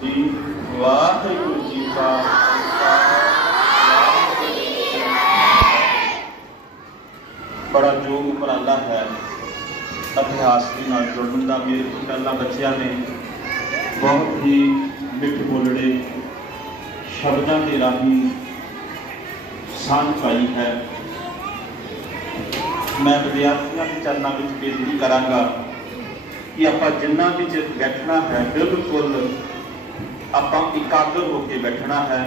जी वाहिगुरू जी का बड़ा जो उपराला है इतिहास के नाल जुड़न का। मेरे तो पहला बच्चों ने बहुत ही मिठ बोलड़े शब्दों के राही सांझ पाई है। मैं विद्यार्थियों के चरणों में बेनती करांगा कि आप जिन्ना भी बैठना है बिल्कुल आप एकाग्र होकर बैठना है।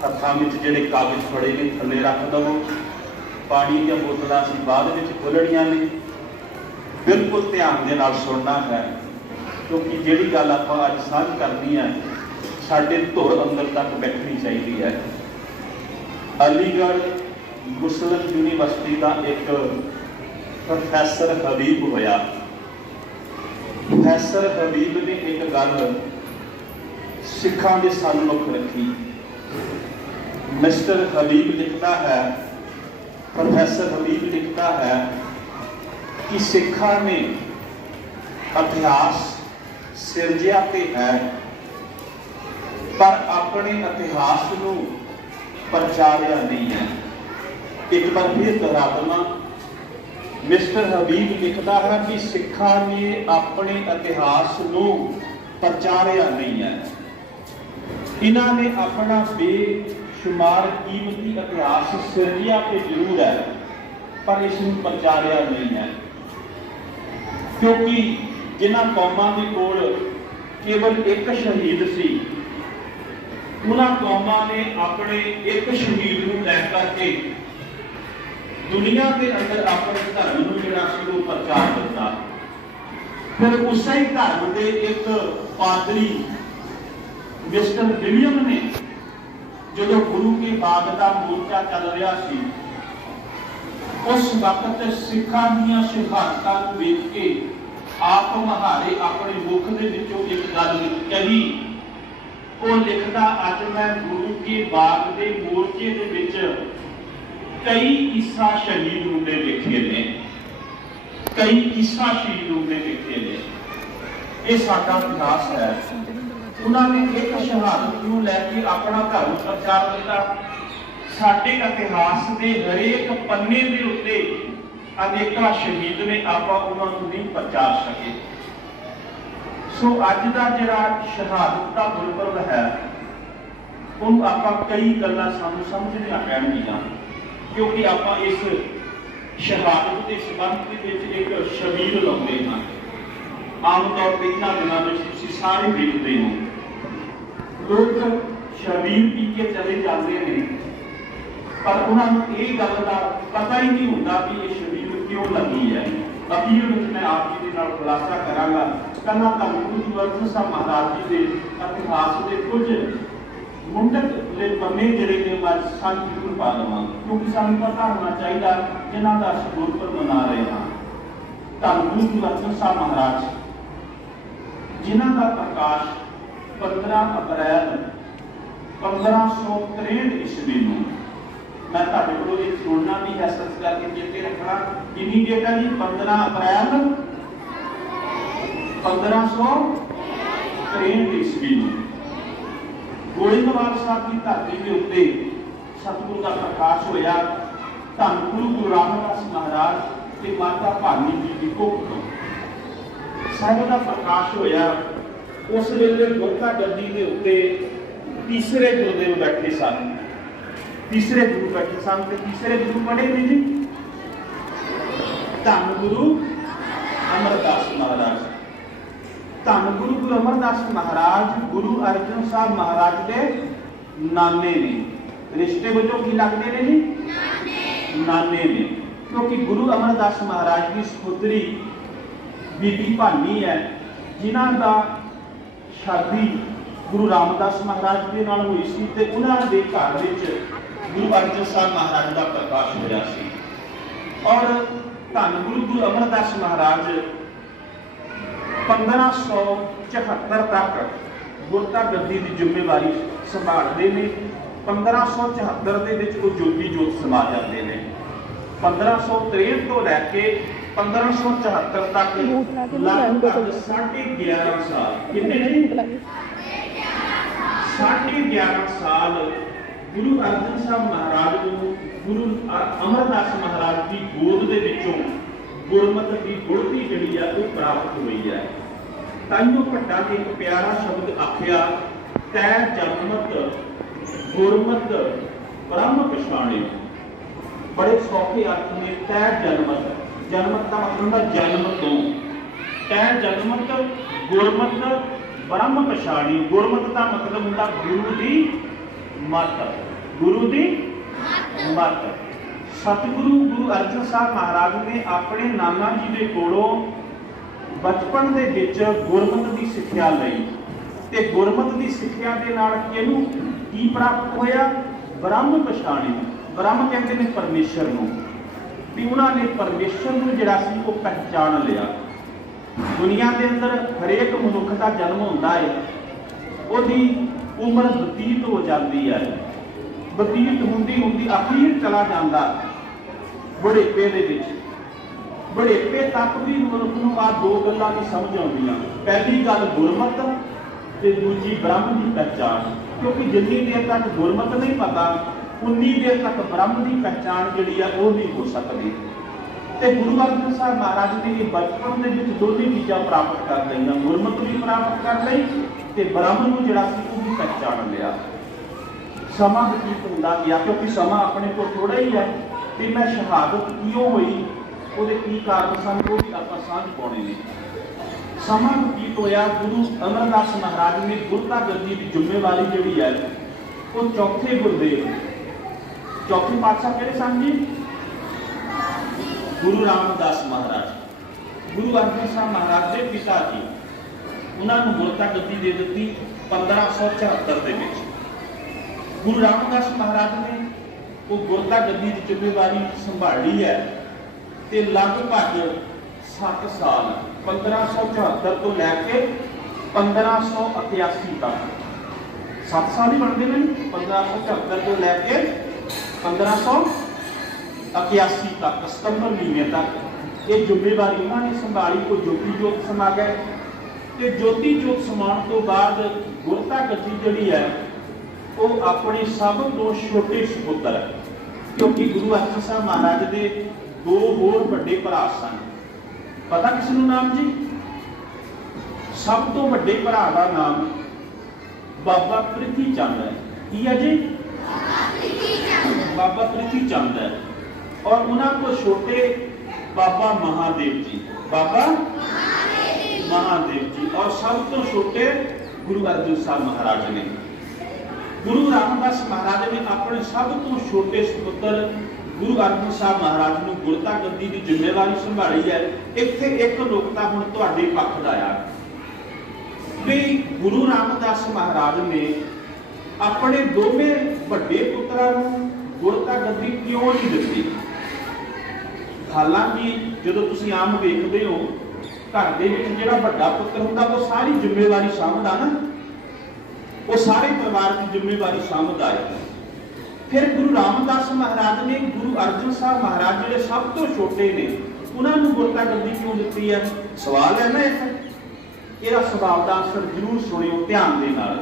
हथों में जोड़े कागज फड़े ने थले रख दो। पानी दी बोतल असीं बाद में खोलणियां ने, बिल्कुल ध्यान के नाल सुनना है क्योंकि जिहड़ी गल आपां अज सांझ करनी है साडे धुर अंदर तक बैठनी चाहिए है। अलीगढ़ मुस्लिम यूनीवर्सिटी का एक प्रोफैसर हबीब होया। प्रोफैसर हबीब ने एक गल सिखां दे सन्मुख रखी। मिस्टर हबीब लिखता है, प्रोफैसर हबीब लिखता है कि सिखां ने इतिहास सिरजिया ते है पर अपने इतिहास को प्रचारिया नहीं है। एक बार फिर दोहरा देवां, मिस्टर हबीब लिखता है कि सिखां ने अपने इतिहास को प्रचारिया नहीं है। इन्होंने अपना बेशुमार कीमती इतिहास सिरजिया तो जरूर है पर इसमें प्रचारिया नहीं है क्योंकि जिन्होंने कौमां के कोल केवल एक शहीद सी, उन्होंने कौमां ने अपने एक शहीद को लैकर के दुनिया के अंदर अपने धर्म को जिहड़ा सी वो प्रचार दिता। फिर उस ही धर्म के एक पादरी मिस्टर विलियम ने जो गुरु के बाग का मोर्चा चल रहा सी उस वक्त सिखां दीयां शहादतां नूं वेख के आप महारे अपने मुख दे विचों एक गल कही। वो लिखदा, अज मैं गुरु के बाग के मोर्चे दे विच कई ईसा शहीद मुंडे वेखे ने, कई ईसा शहीद मुंडे वेखे ने। ये साडा इतिहास है। उन्होंने एक शहादत को लैके अपना धर्म प्रचार किया। साडे इतिहास के हरेक पन्ने के उत्ते अनेका शहीद ने आप उन्होंने नहीं प्रचार सके। सो अज का जिहड़ा शहादत का गुरपुरब है उन्होंने आप कई गल्लां सानूं समझणियां पैणगीआं क्योंकि आप इस शहादत के संबंध में एक शबील लाउंदे हां। आम तौर पर इन्हां दिनां विच तुसीं सारे देखते हो लोग शबील पी के चले जाते हैं पर उन्होंने ये गल का पता ही नहीं होता कि ये शबील क्यों लगी है। अखीर में मैं आप जी के खुलासा करांगा। कला धन गुरु अर्जन साहब महाराज जी के इतिहास के कुछ मुंडक के पन्ने जिहड़े ने मैं सांझ जरूर पा लवां क्योंकि सानूं पता होना चाहिए जिन्हां दा असीं गुरपुरब मना रहे हैं। धन गुरु अर्जन साहब महाराज जिन्हां दा प्रकाश 15 अप्रैल 1563 ईस्वी में, मैं तुहाडे कोल ये सुनना भी है, सच करके चेते रखना। कितनी डेट है जी? 15 अप्रैल 1563 ईस्वी में गोइंदवाल साहब की धरती के उत्ते सतगुरु का प्रकाश होया। धन गुरु रामदास महाराज ते माता भानी जी की कुख साहिब का प्रकाश होया। उस वेले गुरता गद्दी के उत्ते तीसरे गुरुदेव बैठे सन। तीसरे गुरु बैठे सन ते तीसरे गुरु पढ़े ने जी धन गुरु अमरदास महाराज। धन गुरु अमरदास महाराज गुरु अर्जन साहब महाराज के नाने ने। रिश्ते वजों की लगते हैं जी? नाने ने, क्योंकि गुरु अमरदास महाराज की सपुत्री बीबी भानी है जिन्हां दा शादी गुरु रामदास महाराज के नाल हुई सी ते उन्हां दे घर विच गुरु अर्जन साहब महाराज का प्रकाश होया सी। और धन गुरु अमरदास महाराज 1574 तक गुरता गद्दी की जिम्मेवारी संभालते हैं। 1574 के विच वो ज्योति जोत समा जाते हैं। 1563 तो लैके 1574 तक लगभग 11.5 साल कितने 11.5 साल गुरु अर्जन साहब महाराज को गुरु अमरदास महाराज की गोद दे विचों गुरमत की गुड़ती जिहड़ी है वो प्राप्त हुई है। ताइयों भट्टा ने एक प्यारा शब्द आख्या, तै जन्मत गुरमत ब्रह्म पछाणे। बड़े सौखे अर्थ ने तै जन्मत, जन्मत का मतलब जन्म तो, तै जन्मत गुरमत ब्रह्म पछाणी। गुरमत का मतलब होता गुरु की मत, गुरु की मत। सतगुरु गुरु अर्जन साहब महाराज ने अपने नाना जी के कोलों बचपन के विच गुरमत की सिक्ख्या लई ते गुरमत की सिक्ख्या के नाल किहनूं की प्राप्त होया? ब्रह्म पछाणी। ब्रह्म कहते हैं परमेश्वर नूं, भी उन्होंने परमेश्वर नूं जिहड़ा सी वो पहचान लिया। दुनिया के अंदर हरेक मनुख का जन्म होता है, उसकी उम्र बतीत हो जाती है, बतीत होंदी होंदी अखीर चला जाता बुढ़ेपे दे विच। बुढ़ेपे तक भी मनुख नूं आ दो गल्लां नहीं समझ आउंदियां, पहली गल गुरमत ते दूजी ब्रह्म की पहचान। क्योंकि जिन्नी देर तक गुरमत नहीं पता उन्नी देर तक ब्रह्म की पहचान जिहड़ी है वो नहीं हो सकती। ते गुरु अर्जन साहब महाराज ने बचपन के दोनों चीज़ां प्राप्त कर लईआं, गुरमत भी प्राप्त कर लई ते ब्रह्म नूं जिहड़ा सी वो भी पहचान लिया। समा बतीत होंदा गया, क्योंकि समा अपने को थोड़ा ही है, तो मैं शहादत क्यों हुई ਉਹਦੇ ਕੀ ਕਾਰਨ ਸਨ ਉਹ ਵੀ ਆਪਾਂ ਸਾਂਝ ਪਾਉਣੇ ਨੇ। ਸਮਾਂ ਬਤੀਤ ਹੋਇਆ, ਗੁਰੂ ਅਮਰਦਾਸ ਮਹਾਰਾਜ ਨੇ ਗੁਰਤਾ ਗੱਦੀ ਦੀ ਜ਼ਿੰਮੇਵਾਰੀ ਜਿਹੜੀ ਹੈ ਉਹ ਚੌਥੇ ਗੁਰਦੇਵ, ਚੌਥੇ ਪਾਤਸ਼ਾਹ ਕਿਹੜੇ ਸਨ ਜੀ? ਗੁਰੂ ਰਾਮਦਾਸ ਮਹਾਰਾਜ, ਗੁਰੂ ਅਰਜਨ ਸਾਹਿਬ ਮਹਾਰਾਜ ਦੇ ਪਿਤਾ ਜੀ, ਉਹਨਾਂ ਨੂੰ ਗੁਰਤਾ ਗੱਦੀ ਦੇ ਦਿੱਤੀ 1574 ਦੇ ਵਿੱਚ। ਗੁਰੂ ਰਾਮਦਾਸ ਮਹਾਰਾਜ ਨੇ ਉਹ ਗੁਰਤਾ ਗੱਦੀ ਦੀ ਜ਼ਿੰਮੇਵਾਰੀ ਸੰਭਾਲੀ ਹੈ ਤੇ ਲਗਭਗ 7 ਸਾਲ 1574 ਤੋਂ ਲੈ ਕੇ 1581 ਤੱਕ, 7 ਸਾਲ ਹੀ ਬਣਦੇ ਨੇ। 1574 ਤੋਂ ਲੈ ਕੇ 1581 ਤੱਕ, ਸਤੰਬਰ ਮਹੀਨੇ ਤੱਕ ਇਹ ਜ਼ਿੰਮੇਵਾਰੀ ਉਹਨਾਂ ਨੇ ਸੰਭਾਲੀ। ਕੋਈ ਜੋਤੀ ਜੋਤ ਸਮਾ ਗਏ ਤੇ ਜੋਤੀ ਜੋਤ ਸਮਾਉਣ ਤੋਂ ਬਾਅਦ ਗੁਰਤਾ ਗੱਦੀ ਜਿਹੜੀ ਹੈ ਉਹ ਆਪਣੇ ਸਭ ਤੋਂ ਛੋਟੇ ਸੁਪੁੱਤਰ, ਕਿਉਂਕਿ ਗੁਰੂ ਅਰਜਨ ਸਾਹਿਬ ਮਹਾਰਾਜ ਦੇ दो होर बड़े भरा सन। पता किस नूं नाम जी? सब तो बड़े भरा का नाम बाबा प्रिथी चंद है। की है जी? बाबा प्रिथी चंद है। और उन्होंने को छोटे बाबा महादेव जी, बाबा महादेव जी, और सब तो छोटे गुरु अर्जन साहब महाराज ने। गुरु रामदास महाराज ने अपने सब तो छोटे सुपुत्र गुरु अर्जन साहब महाराज ने गुरता गद्दी की जिम्मेवारी संभाली है। इत्थे एक नुकता हुण तुहाडे पक्ष दा आ भी गुरु रामदास महाराज ने अपने दोवें वड्डे पुत्रां नूं गुरता गद्दी क्यों नहीं दित्ती? हालांकि जदों तुसीं आम वेखदे हो घर दे विच जिहड़ा वड्डा पुत्र हुंदा वो सारी जिम्मेवारी सामभदा ना, वो सारे परिवार की जिम्मेवारी सामभदा है। फिर गुरु रामदास महाराज ने गुरु अर्जन साहब महाराज जिहड़े सब तो छोटे ने उन्होंने गुरता गद्दी क्यों दी है? सवाल है ना एक, यह सवाल का आंसर जरूर सुनियो ध्यान दे नाल।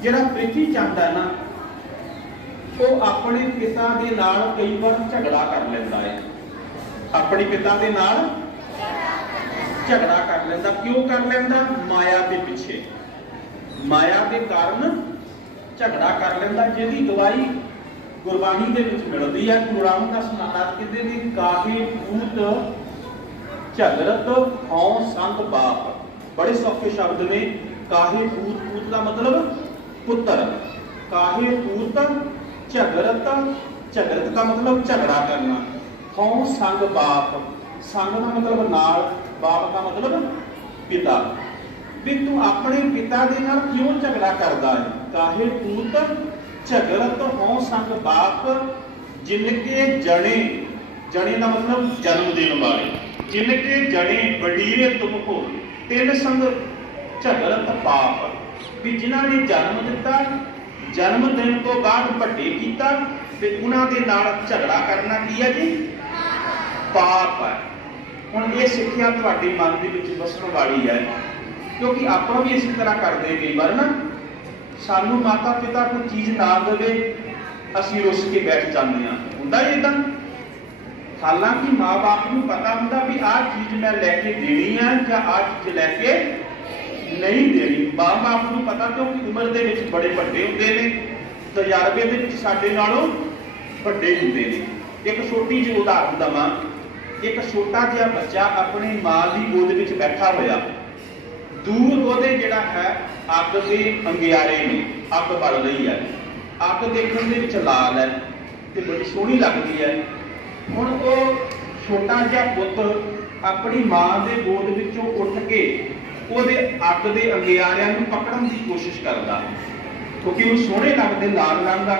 जिहड़ा प्रिथी चंद है ना वो अपने पिता के नाल कई बार झगड़ा कर लैंदा है, अपने पिता के नाल झगड़ा कर लैंदा। क्यों कर लैंदा? माया के पिछे, माया के कारण झगड़ा कर लेंदा, जिहदी गवाही गुरबाणी दे विच मिलदी है। गुरु रामदास महाराज कहते ने काहे पूत झगड़त हौं संग बाप। बड़े सौखे शब्द ने। काहे पूत, पूत का मतलब पुत्र, काहे पूत झगड़त, झगड़त का मतलब झगड़ा करना, हौं संग बाप, संग का मतलब नाल, बाप का मतलब पिता। भी तू अपने पिता दे नाल क्यों झगड़ा करदा है? काहे पूत झगड़त हौं संग बाप, जिनके जने, जने का मतलब जन्म देने वाले, जिनके जने वडीरे तुम हो, तिन संग झगड़त पाप। भी जिन्हां ने जन्म दिता, जन्म देने तो बाद वड्डे कीता ते उन्हां दे नाल झगड़ा करना की है जी? पाप है। हुण ये सिੱਖਿਆ ਤੁਹਾਡੇ मन दे विच वसण वाली है, क्योंकि आप भी इसी तरह करते कई बार ना सानू माता पिता कोई चीज ना देवे असी रुस के बैठ जाते हैं, हुंदा ही इदां। हालांकि माँ बाप को पता होंगे भी आ चीज मैं लैके देनी है या आ चीज लैके नहीं देनी। माँ बाप को पता, क्योंकि उम्र के बड़े बड़े होंगे ने, तजर्बे के साडे नालों बड़े होंगे ने। एक छोटी जी उदाहरण दवां, एक छोटा जिहा बच्चा अपनी माँ की गोद में बैठा होया, दूर ਉਹਦੇ ਜਿਹੜਾ है अग के अंगियारे ने, अग बल रही है, अग देखने ਦੇ ਵਿੱਚ लाल है ਤੇ बड़ी सोहनी लगती है। ਹੁਣ ਉਹ छोटा ਜਿਹਾ पुत अपनी माँ के गोद ਵਿੱਚੋਂ ਉੱਠ के ਉਹਦੇ अग के अंगियारिਆਂ ਨੂੰ पकड़न की कोशिश करता, क्योंकि ਉਹ सोहने लगते लाल रंग का,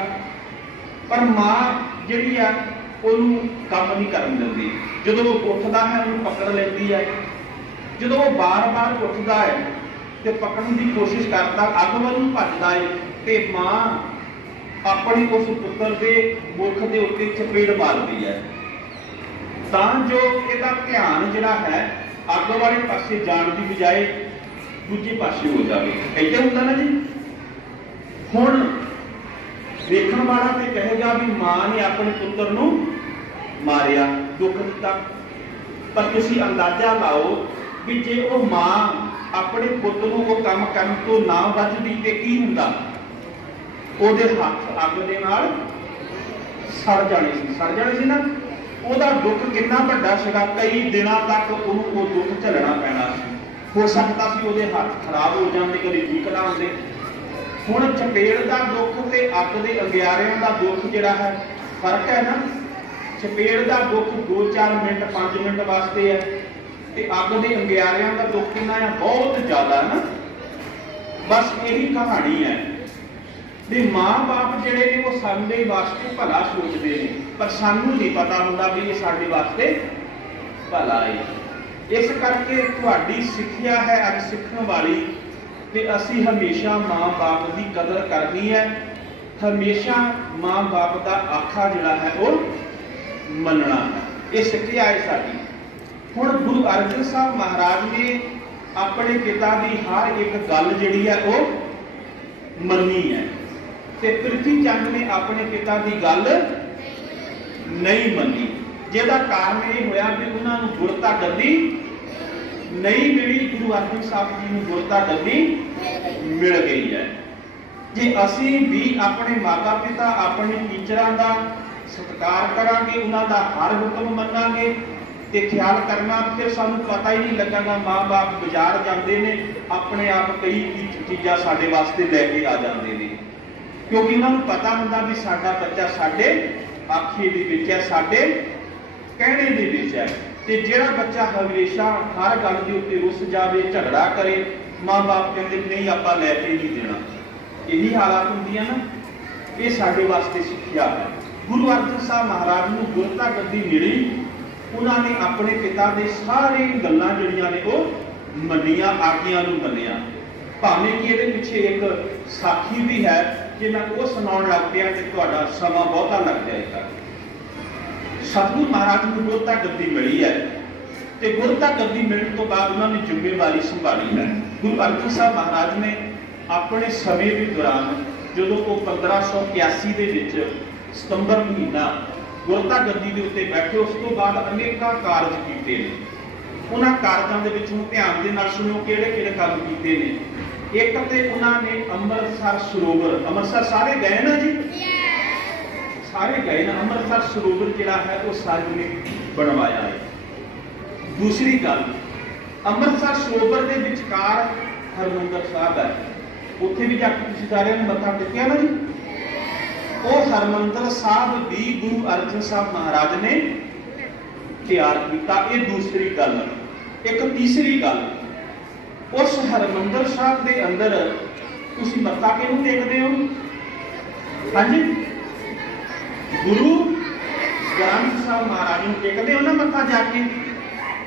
पर माँ ਜਿਹੜੀ ਆ ਉਹਨੂੰ ਕੰਮ नहीं करन ਦਿੰਦੀ। ਜਦੋਂ ਉਹ ਉੱਠਦਾ है ਉਹਨੂੰ पकड़ ਲੈਂਦੀ है, ਜਦੋਂ ਉਹ बार-बार ਉੱਠਦਾ है ਤੇ पकड़न की कोशिश करता, अग ਵੱਲ ਨੂੰ ਭੱਜਦਾ है ਤੇ माँ अपनी उस पुत्र के मुख के उत्ते चपेड़ मारती है, तां जो इसका ध्यान जिहड़ा है अग वाले पासे जाण की बजाय दूजे पासे हो जाए। ऐसा होंदा ना जी। हुण देखण वाला तो कहेगा भी मां ने अपने पुत्र नूं मारिया, दुख दिता, पर तुसीं अंदाजा लाओ भी जे वो मां अपने पुत्र नूं वो काम करन तो ना बचदी ते की हुंदा, ਉਹਦੇ ਹੱਥ ਅੱਗ ਦੇ ਨਾਲ ਸੜ ਜਾਣੇ ਸੀ ਨਾ। ਉਹਦਾ ਦੁੱਖ ਕਿੰਨਾ ਵੱਡਾ ਸੀਗਾ, ਕਈ ਦਿਨਾਂ ਤੱਕ ਉਹਨੂੰ ਉਹ ਦੁੱਖ ਝੱਲਣਾ ਪੈਣਾ ਸੀ। ਹੋ ਸਕਦਾ ਸੀ ਉਹਦੇ ਹੱਥ ਖਰਾਬ ਹੋ ਜਾਂਦੇ, ਕਦੇ ਠੀਕ ਨਾ ਹੁੰਦੇ। ਹੁਣ ਚਪੇੜ ਦਾ ਦੁੱਖ ਤੇ ਅੱਗ ਦੇ ਅੰਗਿਆਰਿਆਂ ਦਾ ਦੁੱਖ ਜਿਹੜਾ ਹੈ ਫਰਕ ਹੈ ਨਾ। ਚਪੇੜ ਦਾ ਦੁੱਖ 2-4 ਮਿੰਟ 5 ਮਿੰਟ ਵਾਸਤੇ ਹੈ ਤੇ ਅੱਗ ਦੇ ਅੰਗਿਆਰਿਆਂ ਦਾ ਦੁੱਖ ਕਿੰਨਾ ਹੈ, ਬਹੁਤ ਜ਼ਿਆਦਾ ਨਾ। ਬਸ ਇਹੀ ਕਹਾਣੀ ਹੈ भी माँ बाप जिहड़े ने वो साडे वास्ते भला सोचते हैं, पर सानू नहीं पता हुंदा भी ये साडे वास्ते भला है। इस करके तुहाडी सिੱਖਿਆ है अज सीखण वाली कि असी हमेशा माँ बाप की कदर करनी है, हमेशा माँ बाप का आखा जिहड़ा है वो मनना है। ये सिੱਖਿਆ है साडी। हुण गुरु अर्जन साहब महाराज ने अपने पिता की हर एक गल जिहड़ी है वो मन्नी है, ते पृथ्वी चंद ने अपने पिता की गल नहीं मनी, जिहदा कारण ये होया कि उन्होंने गुरता गद्दी नहीं मिली। गुरु अर्जन साहब जी को गुरता गद्दी मिल गई है। जे असी भी अपने माता पिता अपने टीचरां का सत्कार करांगे, उन्हां दा हर हुक्म मनांगे ते ख्याल करना, फिर सानू पता ही नहीं लगेगा। माँ बाप बाजार जाते हैं, अपने आप कई चीज़ां साडे वास्ते लैके आ जाते हैं, क्योंकि उन्होंने पता होंदा भी साडा बच्चा साडे आखे दे विच है, साडे कहने दे विच है। ते जिहड़ा बच्चा हमेशा हर गल दे उत्ते रुस जावे, झगड़ा करे, माँ बाप कहते नहीं आपां लैके नहीं देना, यही हालात हुंदी है ना। ये साडे वास्ते सिੱਖਿਆ है। गुरु अर्जन साहब महाराज नूं गुरता गद्दी मिली, उन्होंने अपने पिता के सारे गल्लां जिहड़ियां ने वो मन्नियां, आज्ञा नूं मन्निया। भावें कि इहदे पिछे एक साखी भी है, जे मैं वो सुनाउण लग पिया तो तुहाडा समा बहुता लग जाएगा। सतगुरु महाराज को गुरता गद्दी मिली है, तो गुरता गद्दी मिलने तो बाद उन्होंने जिम्मेवारी संभाली है। गुरु अर्जन साहब महाराज ने अपने समय के दौरान जो वो 1581 के विच सितंबर महीना गुरता गद्दी के उत्ते बैठे, उस तो बाद अनेक कारज किए हैं। उन्होंने कारजां दे विच ध्यान दे नाल सुणो किहड़े-किहड़े काम किए हैं। एक तो उन्होंने अमृतसर सरोवर, अमृतसर सारे गए ना जी, सारे गए ना। अमृतसर सरोवर जिहड़ा है वो सार्वजनिक बनवाया है। दूसरी गल, अमृतसर सरोवर के विचकार हरमंदर साहब है, उत्थे भी जाके तुसीं सारिआं ने मत्था टेकिआ ना जी। वो हरमंदर साहब भी गुरु अर्जन साहब महाराज ने तैयार किया। ये दूसरी गल। एक तीसरी गल, उस हरमंदर साहब के अंदर तुसीं मत्था किहनूं टेकदे हो? हाँ जी, गुरु ग्रंथ साहब महाराज नूं टेकदे हो ना मत्था जाके।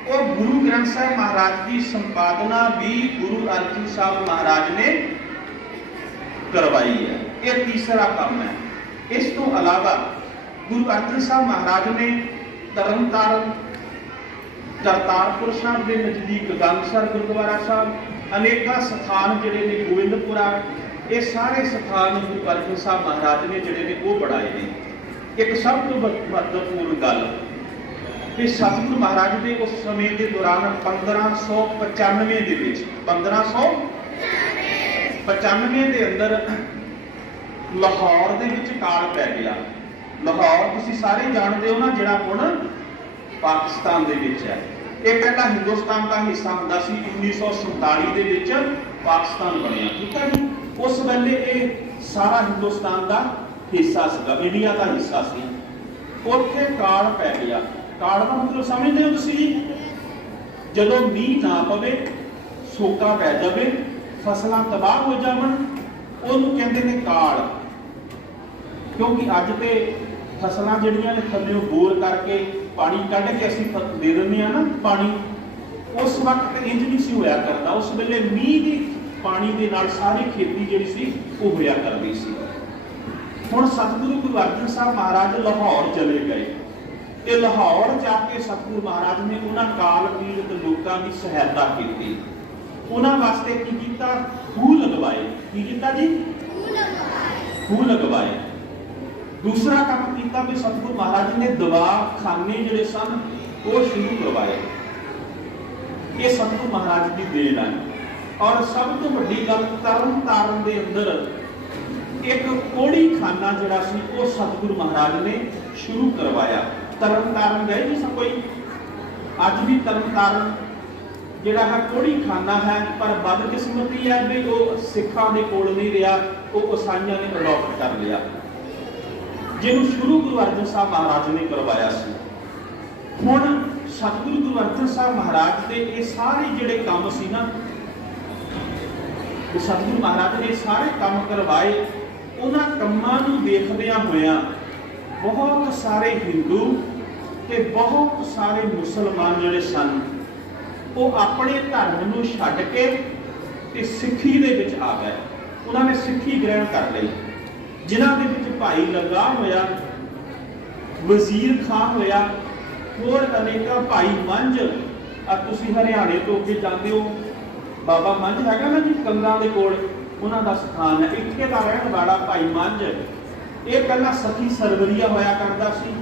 और गुरु ग्रंथ साहब महाराज की संपादना भी गुरु अर्जन साहब महाराज ने करवाई है। यह तीसरा काम है। इस तो अलावा गुरु अर्जन साहब महाराज ने तरनताਰਨ, करतारपुर साहब के नज़दीक गंगसर गुरुद्वारा साहब, अनेक स्थान जिहड़े ने गोविंदपुरा, ये सारे सथान गुरु अर्जन साहब महाराज ने जिहड़े ने वो बढ़ाए ने। एक सब तो महत्वपूर्ण गल कि सतगुरु महाराज ने उस समय के दौरान 1595 ਦੇ ਵਿੱਚ 1595 ਦੇ ਅੰਦਰ ਲਾਹੌਰ ਦੇ ਵਿੱਚ ਕਾਲ ਪੈ ਗਿਆ। ਲਾਹੌਰ ਤੁਸੀਂ ਸਾਰੇ ਜਾਣਦੇ ਹੋ ਨਾ, ਜਿਹੜਾ ਹੁਣ ਪਾਕਿਸਤਾਨ ਦੇ ਵਿੱਚ ਹੈ। ਇਹ ਪਹਿਲਾਂ ਹਿੰਦੁਸਤਾਨ ਦਾ ਹਿੱਸਾ ਹੁੰਦਾ ਸੀ। 1947 ਦੇ ਵਿੱਚ ਪਾਕਿਸਤਾਨ ਬਣਿਆ, ਠੀਕ ਹੈ ਜੀ। ਉਸ ਵੇਲੇ ਇਹ ਸਾਰਾ ਹਿੰਦੁਸਤਾਨ ਦਾ ਹਿੱਸਾ ਸੀਗਾ, ਇੰਡੀਆ ਦਾ ਹਿੱਸਾ ਸੀ। ਉੱਥੇ ਕਾਲ ਪੈ ਗਿਆ। ਕਾਲ ਦਾ ਮਤਲਬ ਸਮਝਦੇ ਹੋ ਤੁਸੀਂ? ਜਦੋਂ ਮੀਂਹ ਨਾ ਪਵੇ, ਸੋਕਾ ਪੈ ਜਾਵੇ, ਫਸਲਾਂ ਤਬਾਹ ਹੋ ਜਾਵਣ, ਉਹਨੂੰ ਕਹਿੰਦੇ ਨੇ ਕਾਲ। ਕਿਉਂਕਿ ਅੱਜ ਤੇ ਫਸਲਾਂ ਜਿਹੜੀਆਂ ਨੇ ਥੱਲਿਓਂ ਬੋਰ ਕਰਕੇ ਪਾਣੀ ਕੱਢ ਕੇ ਅਸੀਂ ਦੇ ਦਿੰਦੇ ਆ ਨਾ ਪਾਣੀ, ਉਸ ਵਕਤ ਇੰਜ ਨਹੀਂ ਸੀ ਹੋਇਆ ਕਰਦਾ। ਉਸ ਵੇਲੇ ਮੀਂਹ ਦੀ ਪਾਣੀ ਦੇ ਨਾਲ ਸਾਰੀ ਖੇਤੀ ਜਿਹੜੀ ਸੀ ਉਹ ਹੋਇਆ ਕਰਦੀ ਸੀ। ਹੁਣ ਸਤਿਗੁਰੂ ਗੁਰੂ ਅਰਜਨ ਸਾਹਿਬ ਮਹਾਰਾਜ ਲਾਹੌਰ ਚਲੇ ਗਏ ਤੇ ਲਾਹੌਰ ਜਾ ਕੇ ਸਤਿਗੁਰੂ ਮਹਾਰਾਜ ਨੇ ਉਹਨਾਂ ਕਾਲ ਪੀੜਤ ਲੋਕਾਂ ਦੀ ਸਹਾਇਤਾ ਕੀਤੀ। ਉਹਨਾਂ ਵਾਸਤੇ ਕੀ ਕੀਤਾ? ਖੂਹ ਲਗਵਾਏ। ਕੀ ਕੀਤਾ ਜੀ? ਖੂਹ ਲਗਵਾਏ। ਦੂਸਰਾ ਕੰਮ ਕੀਤਾ ਵੀ ਸਤਿਗੁਰੂ ਮਹਾਰਾਜ ਨੇ ਦਵਾਖਾਨੇ ਜਿਹੜੇ ਸਨ ਉਹ ਸ਼ੁਰੂ ਕਰਵਾਏ। ਇਹ ਸਤਿਗੁਰੂ ਮਹਾਰਾਜ ਦੀ ਦੇਣ ਹੈ। ਔਰ ਸਭ ਤੋਂ ਵੱਡੀ ਗੱਲ, ਤਰਨ ਤਾਰਨ ਦੇ ਅੰਦਰ ਇੱਕ ਕੋੜੀ ਖਾਨਾ ਜਿਹੜਾ ਸੀ ਉਹ ਸਤਿਗੁਰੂ ਮਹਾਰਾਜ ਨੇ ਸ਼ੁਰੂ ਕਰਵਾਇਆ। ਤਰਨ ਤਾਰਨ ਗਏ ਜੀ ਸਭ ਕੋਈ? ਅੱਜ ਵੀ ਤਰਨ ਤਾਰਨ ਜਿਹੜਾ ਹੈ ਕੋੜੀ ਖਾਨਾ ਹੈ, ਪਰ ਬਦਕਿਸਮਤੀ ਹੈ ਵੀ ਉਹ ਸਿੱਖਾਂ ਦੇ ਕੋਲ ਨਹੀਂ ਰਿਹਾ, ਉਹ ਈਸਾਈਆਂ ਨੇ ਅਡਾਪਟ ਕਰ ਲਿਆ, ਜਿਹਨੂੰ ਸ਼ੁਰੂ ਗੁਰੂ ਅਰਜਨ ਸਾਹਿਬ ਮਹਾਰਾਜ ਨੇ ਕਰਵਾਇਆ ਸੀ। ਹੁਣ ਸਤਿਗੁਰੂ ਗੁਰੂ ਅਰਜਨ ਸਾਹਿਬ ਮਹਾਰਾਜ ਦੇ ਇਹ ਸਾਰੇ ਜਿਹੜੇ ਕੰਮ ਸੀ ਨਾ, ਸਤਿਗੁਰੂ ਮਹਾਰਾਜ ਨੇ ਸਾਰੇ ਕੰਮ ਕਰਵਾਏ। ਉਹਨਾਂ ਕੰਮਾਂ ਨੂੰ ਦੇਖਦਿਆਂ ਹੋਇਆਂ ਬਹੁਤ ਸਾਰੇ ਹਿੰਦੂ ਤੇ ਬਹੁਤ ਸਾਰੇ ਮੁਸਲਮਾਨ ਜਿਹੜੇ ਸਨ ਉਹ ਆਪਣੇ ਧਰਮ ਨੂੰ ਛੱਡ ਕੇ ਤੇ ਸਿੱਖੀ ਦੇ ਵਿੱਚ ਆ ਗਏ। ਉਹਨਾਂ ਨੇ ਸਿੱਖੀ ਗ੍ਰਹਿਣ ਕਰ ਲਈ, ਜਿਨ੍ਹਾਂ ਦੇ ਵਿੱਚ ਭਾਈ ਲੱਗਾ ਹੋਇਆ, ਵਜ਼ੀਰ ਖਾਂ ਹੋਇਆ, ਹੋਰ ਅਨੇਕਾਂ ਭਾਈ ਮੰਝ। ਤੁਸੀਂ ਹਰਿਆਣੇ ਤੋਂ ਅੱਗੇ ਜਾਂਦੇ ਹੋ, ਬਾਬਾ ਮੰਝ ਹੈਗਾ ਨਾ ਜੀ ਕੰਗਾਂ ਦੇ ਕੋਲ, ਉਹਨਾਂ ਦਾ ਸਥਾਨ ਹੈ। ਇੱਥੇ ਦਾ ਰਹਿਣ ਵਾਲਾ ਭਾਈ ਮੰਝ, ਇਹ ਪਹਿਲਾਂ ਸਖੀ ਸਰਵਰੀਆ ਹੋਇਆ ਕਰਦਾ ਸੀ।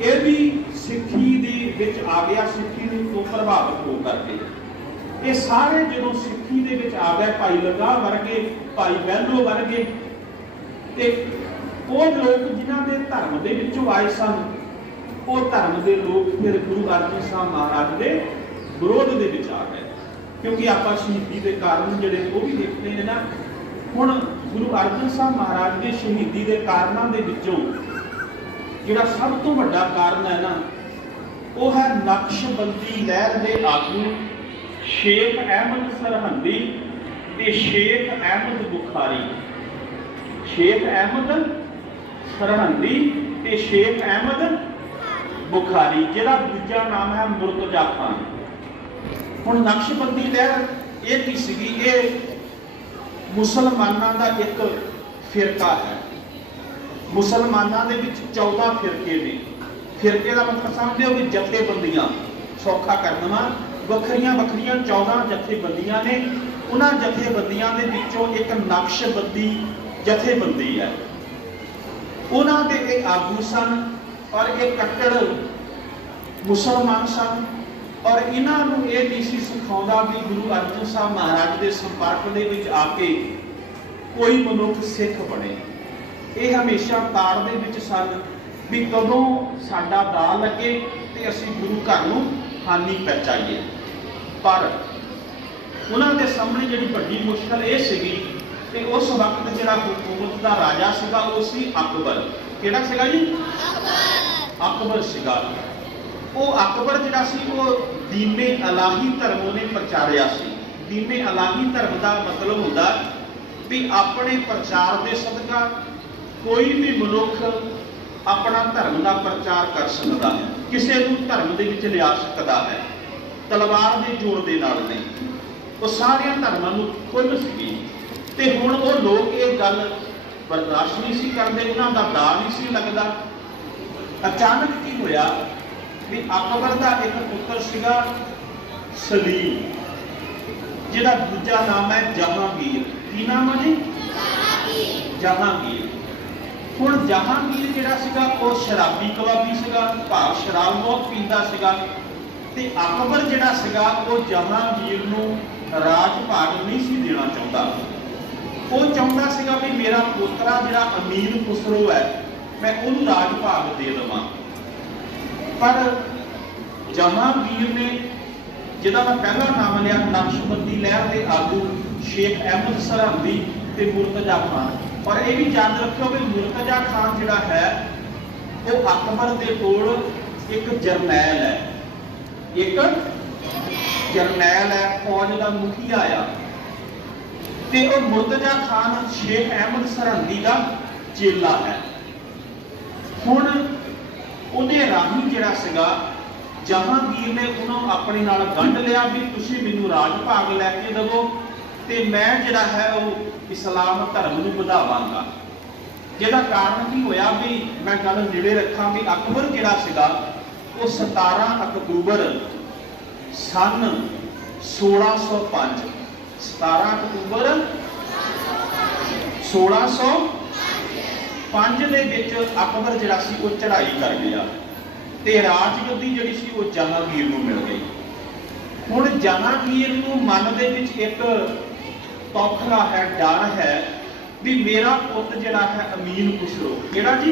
ਇਹ ਵੀ ਸਿੱਖੀ ਦੇ ਵਿੱਚ ਆ ਗਿਆ, ਸਿੱਖੀ ਤੋਂ ਪ੍ਰਭਾਵਿਤ ਹੋ ਕਰਕੇ। ਇਹ ਸਾਰੇ ਜਦੋਂ ਸਿੱਖੀ ਦੇ ਵਿੱਚ ਆ ਗਏ, ਭਾਈ ਲੱਗਾ ਵਰਗੇ, ਭਾਈ ਬਹਿਲੋ ਵਰਗੇ, ਤੇ ਉਹ ਲੋਕ ਜਿਨ੍ਹਾਂ ਦੇ ਧਰਮ ਦੇ ਵਿੱਚੋਂ ਆਏ ਸਨ, ਉਹ ਧਰਮ ਦੇ ਲੋਕ ਫਿਰ ਗੁਰੂ ਅਰਜਨ ਸਾਹਿਬ ਮਹਾਰਾਜ ਦੇ ਵਿਰੋਧ ਦੇ ਵਿੱਚ ਆ ਗਏ। ਕਿਉਂਕਿ ਆਪਾਂ ਸ਼ਹੀਦੀ ਦੇ ਕਾਰਨ ਜਿਹੜੇ ਉਹ ਵੀ ਦੇਖਦੇ ਨੇ ਨਾ। ਹੁਣ ਗੁਰੂ ਅਰਜਨ ਸਾਹਿਬ ਮਹਾਰਾਜ ਦੇ ਸ਼ਹੀਦੀ ਦੇ ਕਾਰਨਾਂ ਦੇ ਵਿੱਚੋਂ ਜਿਹੜਾ ਸਭ ਤੋਂ ਵੱਡਾ ਕਾਰਨ ਹੈ ਨਾ, ਉਹ ਹੈ ਨਕਸ਼ਬੰਦੀ ਲਹਿਰ ਦੇ ਆਗੂ ਸ਼ੇਖ ਅਹਿਮਦ ਸਰਹੰਦੀ ਤੇ ਸ਼ੇਖ ਅਹਿਮਦ ਬੁਖਾਰੀ। ਸ਼ੇਖ ਅਹਿਮਦ ਸਰਹੰਦੀ ਤੇ ਸ਼ੇਖ ਅਹਿਮਦ ਬੁਖਾਰੀ, ਜਿਹੜਾ ਦੂਜਾ ਨਾਮ ਹੈ ਮੁਰਤਜ਼ਾ ਖਾਨ। ਹੁਣ ਨਕਸ਼ਬੰਦੀ ਲਹਿਰ ਇਹ ਕੀ ਸੀਗੀ? ਇਹ ਮੁਸਲਮਾਨਾਂ ਦਾ ਇੱਕ ਫਿਰਕਾ ਹੈ। ਮੁਸਲਮਾਨਾਂ ਦੇ ਵਿੱਚ 14 ਫਿਰਕੇ ਨੇ। ਫਿਰਕੇ ਦਾ ਮਤਲਬ ਸਮਝਦੇ ਹੋ ਵੀ ਜਥੇਬੰਦੀਆਂ, ਸੌਖਾ ਕਰਨਾ, ਵੱਖਰੀਆਂ ਵੱਖਰੀਆਂ 14 ਜਥੇਬੰਦੀਆਂ ਨੇ। ਉਹਨਾਂ ਜਥੇਬੰਦੀਆਂ ਦੇ ਵਿੱਚੋਂ ਇੱਕ ਨਕਸ਼ਬੰਦੀ ਜਥੇਬੰਦੀ ਹੈ। ਉਹਨਾਂ ਦੇ ਇਹ ਆਗੂ ਸਨ ਔਰ ਇਹ ਕੱਟੜ ਮੁਸਲਮਾਨ ਸਨ। ਔਰ ਇਹਨਾਂ ਨੂੰ ਇਹ ਨਹੀਂ ਸੀ ਸਿਖਾਉਂਦਾ ਵੀ ਗੁਰੂ ਅਰਜਨ ਸਾਹਿਬ ਮਹਾਰਾਜ ਦੇ ਸੰਪਰਕ ਦੇ ਵਿੱਚ ਆ ਕੇ ਕੋਈ ਮਨੁੱਖ ਸਿੱਖ ਬਣੇ। ਇਹ ਹਮੇਸ਼ਾ ਤਾੜ ਦੇ ਵਿੱਚ ਸਨ ਵੀ ਕਦੋਂ ਸਾਡਾ ਦਾ ਲੱਗੇ ਤੇ ਅਸੀਂ ਗੁਰੂ ਘਰ ਨੂੰ ਹਾਨੀ ਪਹੁੰਚਾਈਏ। ਪਰ ਉਹਨਾਂ ਦੇ ਸਾਹਮਣੇ ਜਿਹੜੀ ਵੱਡੀ ਮੁਸ਼ਕਲ ਇਹ ਸੀਗੀ ਕਿ ਉਸ ਵਕਤ ਜਿਹੜਾ ਹਕੂਮਤ ਦਾ ਰਾਜਾ ਸੀਗਾ ਉਹ ਸੀ ਅਕਬਰ। ਕਿਹੜਾ ਸੀਗਾ ਜੀ? ਅਕਬਰ ਸੀਗਾ। ਉਹ ਅਕਬਰ ਜਿਹੜਾ ਸੀ ਉਹ ਦੀਨੇ ਅਲਾਹੀ ਧਰਮ ਉਹਨੇ ਪ੍ਰਚਾਰਿਆ ਸੀ। ਦੀਨੇ ਅਲਾਹੀ ਧਰਮ ਦਾ ਮਤਲਬ ਹੁੰਦਾ ਵੀ ਆਪਣੇ ਪ੍ਰਚਾਰ ਦੇ ਸਦਕਾ ਕੋਈ ਵੀ ਮਨੁੱਖ ਆਪਣਾ ਧਰਮ ਦਾ ਪ੍ਰਚਾਰ ਕਰ ਸਕਦਾ ਹੈ, ਕਿਸੇ ਨੂੰ ਧਰਮ ਦੇ ਵਿੱਚ ਲਿਆ ਸਕਦਾ ਹੈ, ਤਲਵਾਰ ਦੇ ਜ਼ੋਰ ਦੇ ਨਾਲ ਨਹੀਂ। ਉਹ ਸਾਰਿਆਂ ਧਰਮਾਂ ਨੂੰ ਖੁੱਲ੍ਹ ਸੀਗੀ। ਤੇ ਹੁਣ ਉਹ ਲੋਕ ਇਹ ਗੱਲ ਬਰਦਾਸ਼ਤ ਨਹੀਂ ਸੀ ਕਰਦੇ, ਉਹਨਾਂ ਦਾ ਦਾ ਨਹੀਂ ਸੀ ਲੱਗਦਾ। ਅਚਾਨਕ ਕੀ ਹੋਇਆ ਵੀ ਅਕਬਰ ਦਾ ਇੱਕ ਪੁੱਤਰ ਸੀਗਾ ਸਲੀਮ, ਜਿਹਦਾ ਦੂਜਾ ਨਾਮ ਹੈ ਜਹਾਂਗੀਰ। की नाम है जी? जहांगीर। हुण जहांगीर जिहड़ा सीगा वो शराबी कबाबी सीगा, भाव शराब बहुत पींदा सीगा। ते अकबर जिहड़ा सीगा वो जहांगीर नूं राज भाग नहीं सी देना चाहुंदा। वो चाहुंदा सीगा भी मेरा पोतरा जिहड़ा अमीर खुसरो है मैं उहनूं राज भाग दे देवां। पर जहांगीर ने, जिहदा मैं पहला नाम लिया, नक्शबंदी लहर के आगू शेख अहमद सरहंदी ते मुर्तजा खान। और यह भी याद रखियो कि मुर्तजा खान जिहड़ा है वो अकबर दे कोल एक जरनैल है, एक जरनैल है, फौज का मुखिया आ। ते वो मुर्तजा खान शेख अहमद सरहंदी का चेला है। हुण उहदे राही जिहड़ा सीगा जहांगीर ने उन्होंने अपने नाल गंढ लिया भी तुसीं मैनूं राज भाग लैके देवो ते मैं जिहड़ा है वो इस्लाम धर्म नूं वधावांगा। जिहदा कारण की होया भी मैं गल नेड़े रखां भी अकबर जिहड़ा सीगा वो 17 अक्तूबर सन 1605 17 अक्तूबर 1605 दे विच अकबर जिहड़ा सी वो चढ़ाई कर गया ते राजगद्दी जिहड़ी सी वो जहांगीर नूं मिल गई। हुण जहांगीर नूं मन दे विच एक तौखला है, डर है भी मेरा पुत जिहड़ा है अमीन खुसरो, किहड़ा जी?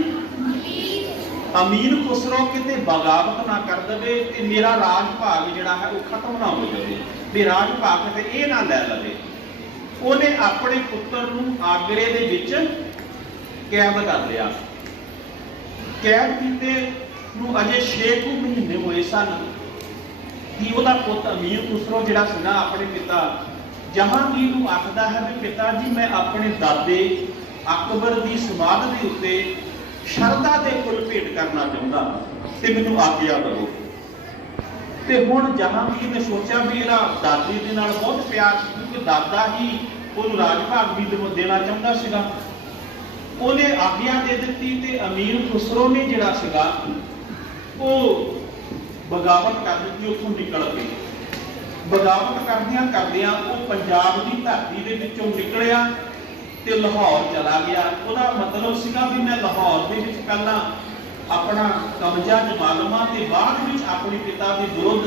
अमीन खुसरो किते बगावत ना कर दे ते मेरा राज भाग जिहड़ा है वो खत्म ना हो जाए, भी राज भाग ते ये ना लै लवे। उहने अपने पुत्र नूं आगरे दे विच कैद कर लिया। कैद कीते नूं अजे 6 महीने होए सन कि उहदा पुत अमीर खुसरो जिहड़ा सी ना अपने पिता जहांगीर नूं आखदा है भी पिता जी मैं अपने दादे अकबर की समाध के उत्ते शरधा दे फुल भेंट करना चाहुंदा ते मैनूं आग्या करो। ते हुण जहांगीर ने सोचा भी इहदा दादी दे नाल बहुत प्यार सी क्योंकि दादा ही उहनूं राज भाग भी देना चाहुंदा सीगा। उहने आग्या दे दित्ती ते अमीर खुसरो ने जिहड़ा सीगा वो बगावत कर दी, उत्थों निकल गए। बगावत करदियां करदियां वो पंजाब की धरती दे विचों निकलिया ते लाहौर चला गया। उसका मतलब सीगा भी मैं लाहौर दे विच पहला अपना कब्जा जमा लवां ते बाद विच अपने पिता के विरुद्ध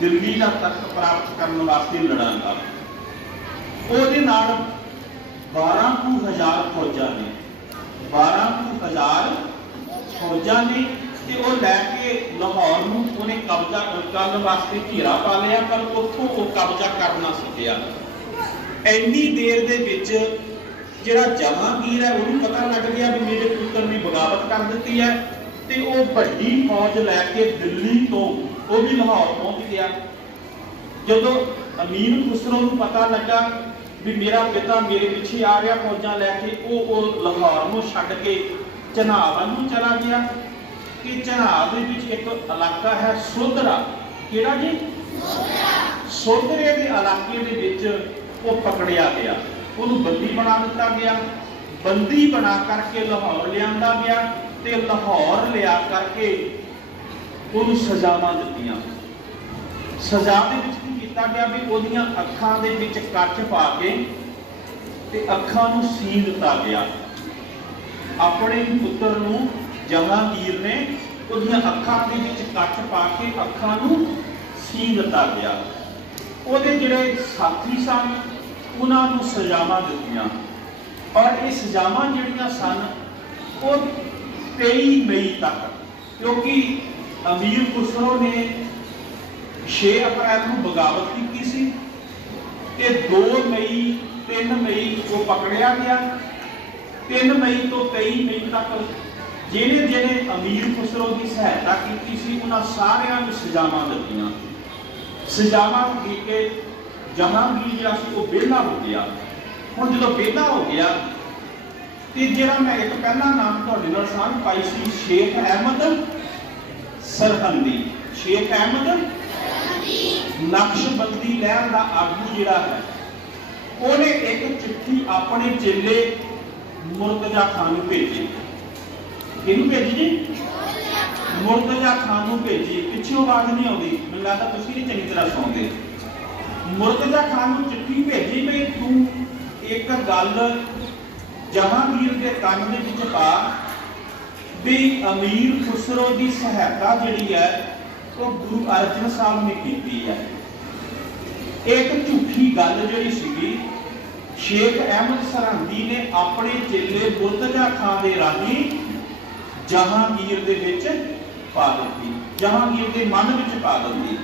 दिल्ली का तख्त प्राप्त करने वास्ते लड़ांगा। ਉਹਦੇ ਨਾਲ 12,000 फौजा ने 12,000 फौजा ने ਤੇ ਉਹ ਲੈ ਕੇ ਲਾਹੌਰ ਨੂੰ ਉਹਨੇ ਕਬਜ਼ਾ ਕਰਨ ਵਾਸਤੇ ਘੇਰਾ ਪਾ ਲਿਆ ਪਰ ਉੱਥੋਂ ਉਹ ਕਬਜ਼ਾ ਕਰ ਨਾ ਸਕਿਆ। ਇੰਨੀ ਦੇਰ ਦੇ ਵਿੱਚ ਜਿਹੜਾ ਜਹਾਂਗੀਰ ਹੈ ਉਹਨੂੰ ਪਤਾ ਲੱਗ ਗਿਆ ਵੀ ਮੇਰੇ ਪੁੱਤਰ ਨੇ ਬਗਾਵਤ ਕਰ ਦਿੱਤੀ ਹੈ ਤੇ ਉਹ ਵੱਡੀ ਫੌਜ ਲੈ ਕੇ ਦਿੱਲੀ ਤੋਂ ਉਹ ਵੀ ਲਾਹੌਰ ਪਹੁੰਚ ਗਿਆ। ਜਦੋਂ ਅਮੀਰ ਖੁਸਰੋ ਨੂੰ ਪਤਾ ਲੱਗਾ ਵੀ ਮੇਰਾ ਪਿਤਾ ਮੇਰੇ ਪਿੱਛੇ ਆ ਰਿਹਾ ਫੌਜਾਂ ਲੈ ਕੇ, ਉਹ ਲਾਹੌਰ ਨੂੰ ਛੱਡ ਕੇ ਚਨਾਬ ਨੂੰ ਚਲਾ ਗਿਆ। कि चनाब दे विच एक इलाका है सोधरा, किहड़ा जी? सोधरे के इलाके दे विच वो पकड़िया गया, उन्होंने बंदी बना दिता गया। बंदी बना करके लाहौर लिया गया ते लाहौर लिया करके उन्होंने सजावां दित्तियां। सजा दे विच की कीता गया भी ओहदियां अखां दे विच कच पा के ते अखां नूं सी दिता गया। अपने पुत्र नूं जहांगीर ने उहदियां अखां दे विच कच पा के अखां नूं सी दिता गया। उहदे जिहड़े साथी सन उन्हां नूं सजावां दित्तियां और ये सजावां जिहड़ियां सन वो 23 मई तक, क्योंकि अमीर खुसरो ने 6 अप्रैल नूं बगावत की सी ते 2 मई 3 मई वो पकड़िया गया। 3 मई तो 23 मई तक जिन्हें जिन्हें अमीर खुसरो की सहायता की सी उन्होंने सारियां नूं सजावां दित्तियां। सजावां दे के जहांगीर जिहड़ा सी वो विहला हो गया। हुण जदों विहला हो गया ते जिहड़ा मैं एक पहला नाम तुहाडे नाल साझ पाई सी शेख अहमद सरहंदी। शेख अहमद नक्शबंदी लहर का आगू जिहड़ा है उहने एक चिट्ठी अपने चेले मुर्तजा खान नूं भेजी। किहनूं भेजी जी? मुर्तजा खान नूं भेजी। पिछों आवाज नहीं आउंदी, मैनूं लगदा तुसीं नहीं चंगी तरह सुणदे। मुर्तजा खान नूं चिट्ठी भेजी भी तूं एक गल जहांगीर के तन दे विच पा भी अमीर खुसरो की सहायता जिहड़ी है वो गुरु अर्जन साहब ने की है। एक झूठी गल जिहड़ी सीगी शेख अहमद सरहंदी ने अपने चेले बुरदगा खां दे राही जहांगीर दे विच पा दी, जहांगीर के मन विच पा दी।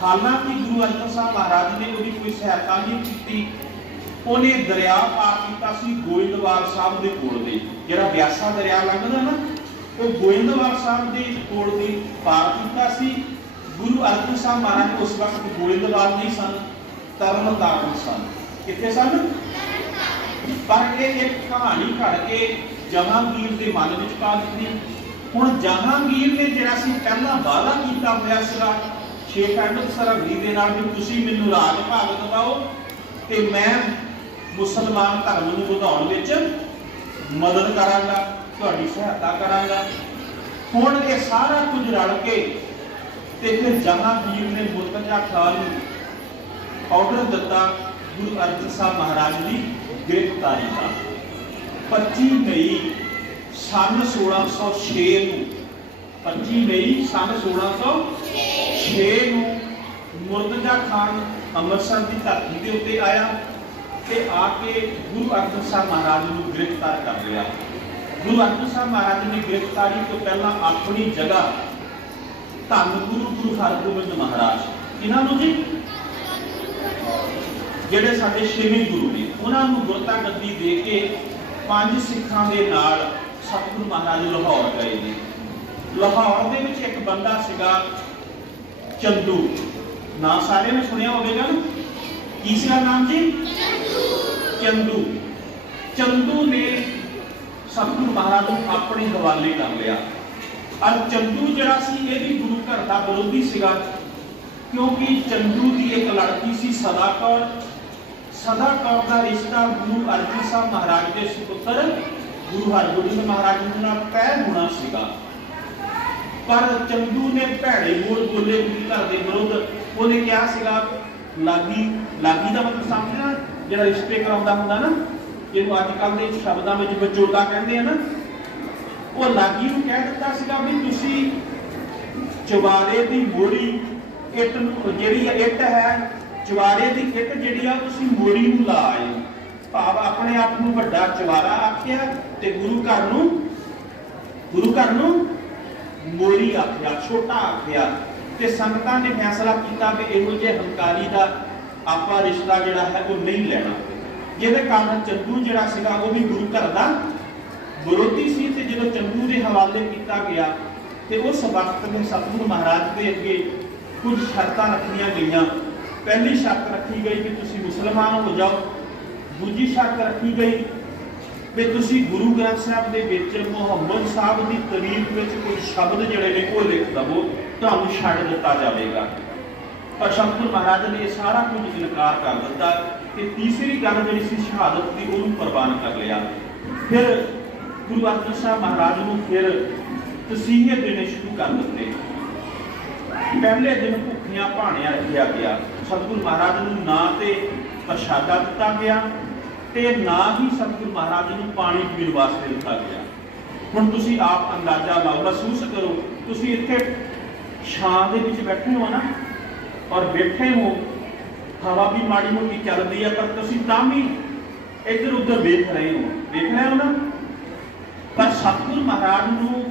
हालांकि गुरु अर्जन साहब महाराज ने उसकी कोई सहायता नहीं की। उन्हें दरिया पार किया गोइंदवाल साहब के कोल दे, जिहड़ा ब्यासा दरिया लंघदा ना वो गोइंदवाल साहब के कोल दे पार किया। गुरु अर्जन साहब महाराज उस वक्त गोइंदवाल नहीं सन, तरनताਰਨ सन। कितने सन? पर एक कहानी घड़ के जहांगीर के मन में पा दी। हुण जहांगीर ने जिहड़ा सी पहला वादा किया होया सीगा शेख अहमद सरहंदी दे नाल भी तुसीं मैनूं राज भाग दिवाओ ते मैं मुसलमान धर्म नूं वधाउण विच मदद करांगा, तुहाडी सहायता करांगा। हुण ये सारा कुछ रल के ते फिर जहांगीर ने मुर्तजा खान नूं ऑर्डर दिता गुरु अर्जन साहब महाराज की गिरफ्तारी का। 25 मई सन 1606 ਨੂੰ 25 मई सन 1606 ਨੂੰ मुर्तजा खान ਅੰਮ੍ਰਿਤਸਰ की धरती के उत्ते आया ते आके गुरु अर्जन साहब महाराज को गिरफ्तार कर लिया। गुरु अर्जन साहब महाराज ने गिरफ्तारी तो पहला अपनी जगह धन गुरु हरगोबिंद महाराज इन्हों जी ਜਿਹੜੇ ਸਾਡੇ ਛੇਵੇਂ ਗੁਰੂ ਨੇ ਉਹਨਾਂ ਨੂੰ ਗੁਰਤਾ ਗੱਦੀ ਦੇ ਕੇ 5 ਸਿੱਖਾਂ ਦੇ ਨਾਲ ਸਤਿਗੁਰੂ ਮਹਾਰਾਜ ਲਾਹੌਰ ਗਏ ਨੇ। ਲਾਹੌਰ ਦੇ ਵਿੱਚ ਇੱਕ ਬੰਦਾ ਸੀਗਾ ਚੰਦੂ, ਨਾਂ ਸਾਰਿਆਂ ਨੇ ਸੁਣਿਆ ਹੋਵੇਗਾ ਨਾ। ਕੀ ਸੀ ਨਾਮ ਜੀ? ਚੰਦੂ। ਚੰਦੂ ਨੇ ਸਤਿਗੁਰੂ ਮਹਾਰਾਜ ਨੂੰ ਆਪਣੇ ਹਵਾਲੇ ਕਰ ਲਿਆ। ਔਰ ਚੰਦੂ ਜਿਹੜਾ ਸੀ ਇਹ ਵੀ ਗੁਰੂ ਘਰ ਦਾ ਵਿਰੋਧੀ ਸੀਗਾ, क्योंकि चंदू की एक लड़की सी सदा कौर। सदा कौर का रिश्ता गुरु अर्जन साहब महाराज के सुपुत्र गुरु हरगोबिंद महाराज के नाल तय होना सीगा। पर चंदू ने भैड़े बोल बोले गुरु घर के विरुद्ध। उन्हें क्या सीगा लागी, लागी का मतलब समझना जो रिश्ते कराउंदा हुंदा ना, जिहनूं अजकल दे शब्दां विच विचोला कहंदे आ ना, वो लागी नूं कह दित्ता सीगा भी तुसीं चवारे दी मोड़ी इट जिहड़ी इट है चवारे की इट जिहड़ी आ तुसीं मोड़ी नूं ला आए। भाव अपने आप नूं वड्डा चवारा आखिया ते गुरु घर नूं मोड़ी आखिया, छोटा आखिया। ते संगतां ने फैसला किया कि इहो जिहे हंकारी दा आपां रिश्ता जिहड़ा है वो नहीं लेना। जिहदे कारण चंदू जिहड़ा सीगा वो भी गुरु घर दा विरोधी सी। ते जदों चंदू दे हवाले किया गया ते उस वक्त में सतगुरु महाराज के अगे कुछ शर्तां रखियां गईयां। पहली शर्त रखी गई कि तुसीं मुसलमान हो जाओ। दूजी शर्त रखी गई कि तुसीं गुरु ग्रंथ साहब दे विच मुहम्मद साहब की तारीफ विच कुछ शब्द जिहड़े ने वो लिख दवो, तुहानूं छड्ड दित्ता जावेगा। पर सतगुरू महाराज ने सारा कुछ इनकार कर दिता कि तीसरी गल जिहड़ी सी शहादत की उहनूं कुर्बान कर लिया। फिर गुरु अर्जन साहब महाराज नूं फिर तसीहे देने शुरू कर दिते। पहले दिन भुखियां भाणियां रखिया गया। सतगुरू महाराज नूं ना ते प्रशादा दिता गया ते ना ही सतगुरू महाराज नूं पानी पीण वास्ते दिता गया। हुण तुसीं आप अंदाजा लाओ, महसूस करो, तुसीं इत्थे छां दे विच बैठे हो ना और बैठे हो, हवा भी माड़ी मोटी चलदी है, पर तुसीं तां भी इधर उधर वेख रहे हो ना। पर सतगुरू महाराज नूं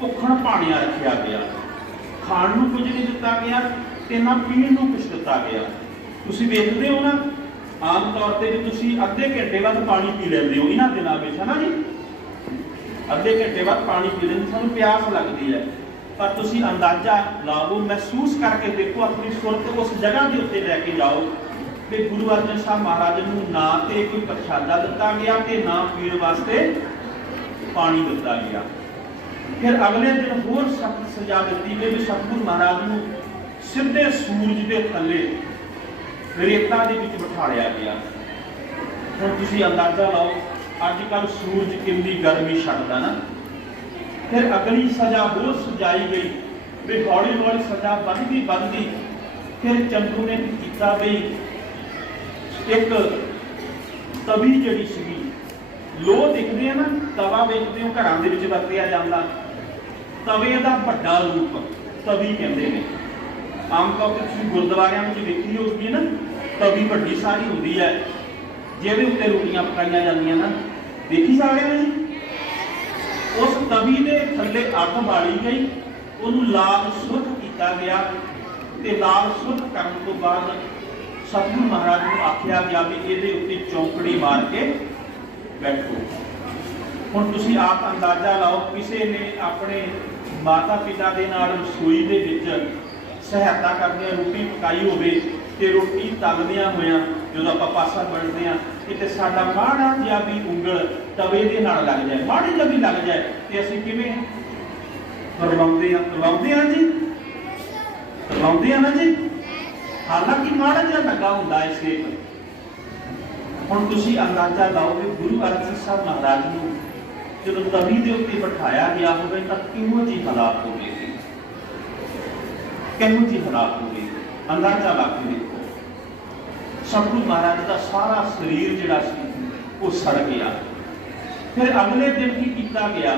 भुखण भाणियां रखिया गया, खाण नूं कुछ नहीं दिता गया ते ना पीण नूं कुछ दिता गया। तुसीं वेखदे हो ना आम तौर पर भी तुसीं अद्धे घंटे बाद पानी पी लैंदे हो इन्हां दिनां विच, है ना जी। अद्धे घंटे बाद पानी पी लैंदे, सानूं प्यास लगदी है, पर तुसीं अंदाजा लाओ, महसूस करके देखो, अपनी सुरत उस जगह के उत्ते लैके जाओ कि गुरु अर्जन साहब महाराज नूं ना ते कोई प्रशादा दिता गया ते ना पीण वास्ते पानी दिता गया। फिर अगले दिन होर सख्त सजा दी गई भी सतगुरू महाराज नूं सीधे सूरज के थले रेता दे विच बिठाया गया। हुण तुसीं अंदाजा लाओ अजकल सूरज कितनी गर्मी छड्डदा ना। फिर अगली सजा होर सजाई गई भी हौली हौली सजा बढ़दी। फिर चंदू ने किया भी एक तवी जिहड़ी सीगी, लोह दिखदे आ ना, तवा वेखदे हो घरां दे विच वरतिया जांदा, तवे दा वड्डा रूप तवी कहंदे ने। आम तौर ते तुसीं गुरद्वारियां विच देखी होगी ना, तवी वड्डी सारी हुंदी है जिहदे उत्ते रोटियां पकाईयां जांदियां ना, देखी सारिआं ने जी। उस तवी दे थल्ले अग बाली गई, उहनूं लाल सुरख कीता गया ते लाल सुरख करन तो बाद सतगुरु महाराज नूं आख्या गया भी इहदे उत्ते चौंकड़ी मार के बैठो। हुण तुसीं आप अंदाजा लाओ, किसी ने अपने माता पिता दे नाल रसोई दे विच सहायता करदे रोटी पकाई होवे ते रोटी तलदियां होइआं जदों आपां पासा बनदे आ, किते साडा माड़ा जिहा भी ਉਂਗਲ तवे दे नाल लग जाए, माड़ी जिहा भी लग जाए ते असीं किवें करवाउंदे आ जी, करवाउंदे आ ना जी। हालांकि माड़ा जिहा लगा हुंदा है सेक। हुण तुसीं अंदाजा लाओ कि गुरु अर्जन साहब महाराज नूं जदों तवी दे उत्ते बिठाया गया होवे तां किहो जी हालात होवे, किहो जी हालात होवे, अंदाजा ला के देखो। सतगुरु महाराज का सारा शरीर जिहड़ा सी वो सड़ गया। फिर अगले दिन की किया गया